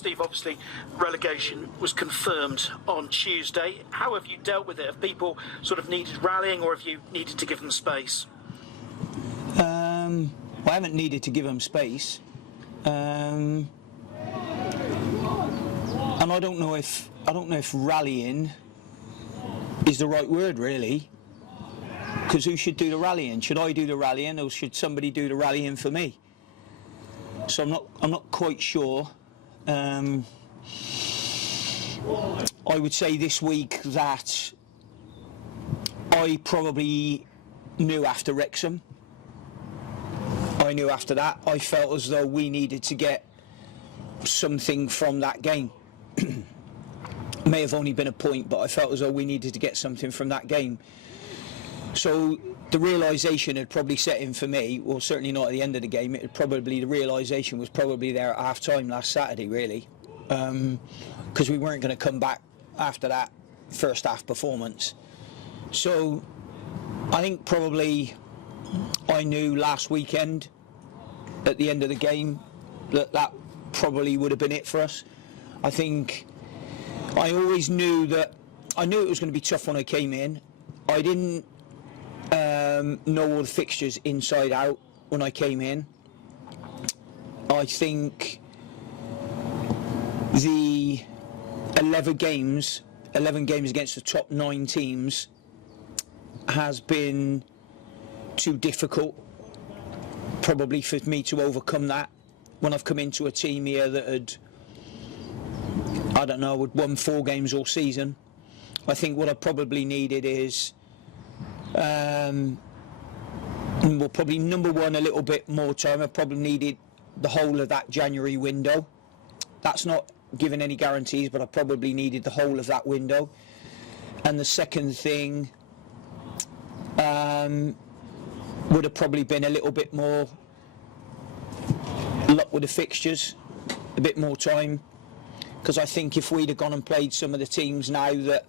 Steve, obviously relegation was confirmed on Tuesday. How have you dealt with it? Have people sort of needed rallying, or have you needed to give them space? I haven't needed to give them space, and I don't know if rallying is the right word, really. Because who should do the rallying? Should I do the rallying, or should somebody do the rallying for me? So I'm not quite sure. I would say this week that I probably knew after Wrexham. I knew after that. I felt as though we needed to get something from that game. May have only been a point, but I felt as though we needed to get something from that game. So the realisation had probably set in for me, well, certainly not at the end of the game. The realisation was probably there at half-time last Saturday, really, because we weren't going to come back after that first half performance. So I think probably I knew last weekend at the end of the game that probably would have been it for us. I think I always knew that I knew it was going to be tough when I came in. I didn't know all the fixtures inside out when I came in. I think the 11 games against the top 9 teams has been too difficult probably for me to overcome that when I've come into a team here that had won 4 games all season. I think what I probably needed is probably number one, a little bit more time. I probably needed the whole of that January window. That's not giving any guarantees, but I probably needed the whole of that window. And the second thing would have probably been a little bit more luck with the fixtures, a bit more time. Because I think if we'd have gone and played some of the teams now that,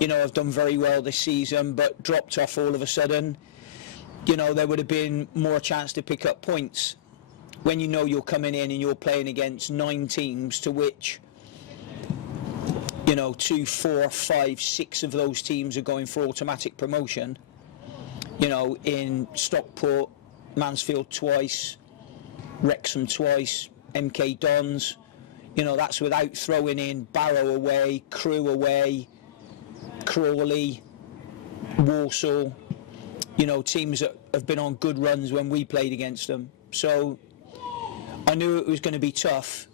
have done very well this season but dropped off all of a sudden, there would have been more chance to pick up points. When you're coming in and you're playing against 9 teams to which, 2, 4, 5, 6 of those teams are going for automatic promotion, in Stockport, Mansfield twice, Wrexham twice, MK Dons, that's without throwing in Barrow away, Crewe away, Crawley, Walsall, teams that have been on good runs when we played against them. So I knew it was going to be tough,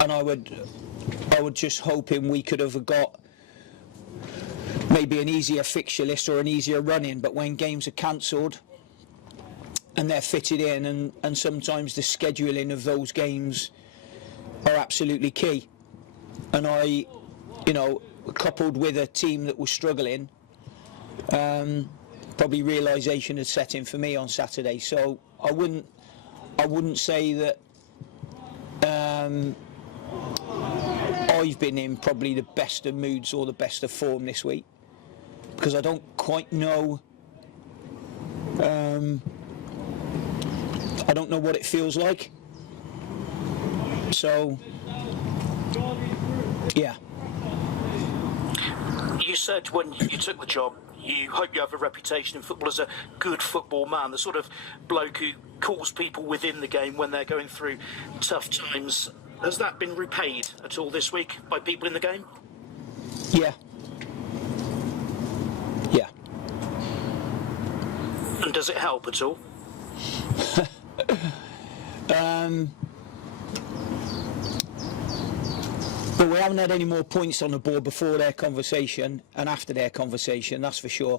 and I would just hoping we could have got maybe an easier fixture list or an easier run in. But when games are cancelled and they're fitted in, and sometimes the scheduling of those games are absolutely key. And I, coupled with a team that was struggling, probably realisation had set in for me on Saturday. So I wouldn't say that I've been in probably the best of moods or the best of form this week, because I don't quite know. I don't know what it feels like. So, yeah. You said when you took the job, you hope you have a reputation in football as a good football man, the sort of bloke who calls people within the game when they're going through tough times. Has that been repaid at all this week by people in the game? Yeah. Yeah. And does it help at all? But we haven't had any more points on the board before their conversation and after their conversation, that's for sure.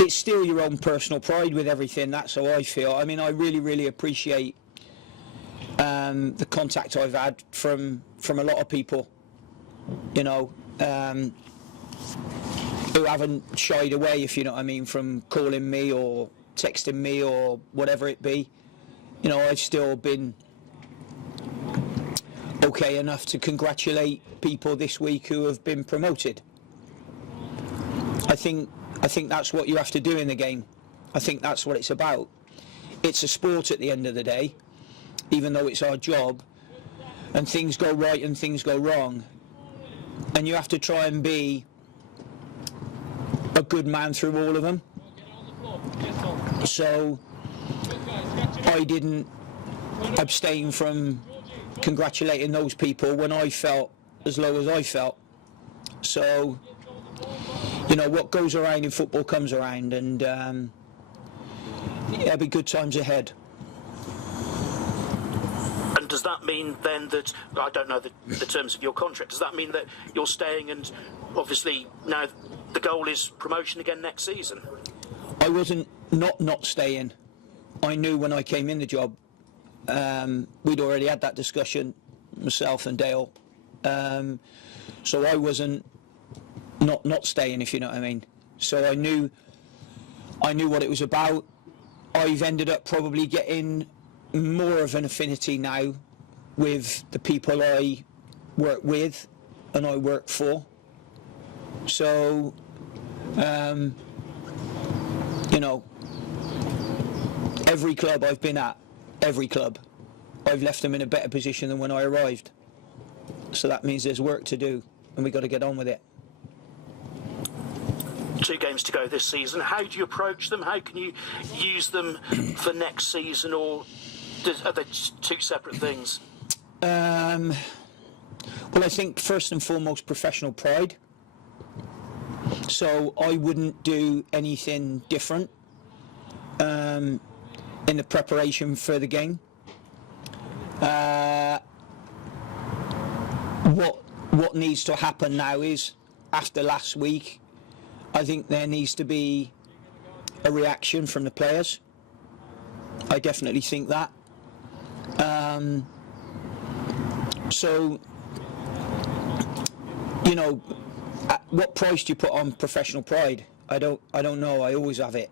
It's still your own personal pride with everything, that's how I feel. I mean, I really, really appreciate the contact I've had from a lot of people, who haven't shied away, if you know what I mean, from calling me or texting me or whatever it be. I've still been okay enough to congratulate people this week who have been promoted. I think that's what you have to do in the game. I think that's what it's about. it's a sport at the end of the day, even though it's our job, and things go right and things go wrong, and you have to try and be a good man through all of them. So I didn't abstain from congratulating those people when I felt as low as I felt. So, you know, what goes around in football comes around, and there'll be good times ahead. And does that mean then that, I don't know the terms of your contract, does that mean that you're staying, and obviously now the goal is promotion again next season? I wasn't not staying. I knew when I came in the job, we'd already had that discussion, myself and Dale. So I wasn't not staying, if you know what I mean. So I knew what it was about. I've ended up probably getting more of an affinity now with the people I work with and I work for. So, you know, every club I've been at, every club, I've left them in a better position than when I arrived. So that means there's work to do, and we've got to get on with it. 2 games to go this season. How do you approach them? How can you use them for next season, or are they 2 separate things? Well, I think first and foremost professional pride. So I wouldn't do anything different in the preparation for the game. What needs to happen now is, after last week, I think there needs to be a reaction from the players. I definitely think that. So, you know, what price do you put on professional pride? I don't know. I always have it.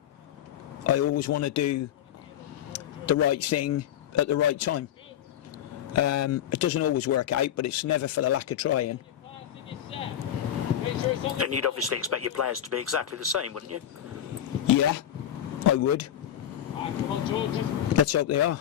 I always want to do the right thing at the right time. It doesn't always work out, but it's never for the lack of trying. And you'd obviously expect your players to be exactly the same, wouldn't you? Yeah, I would. Let's hope they are.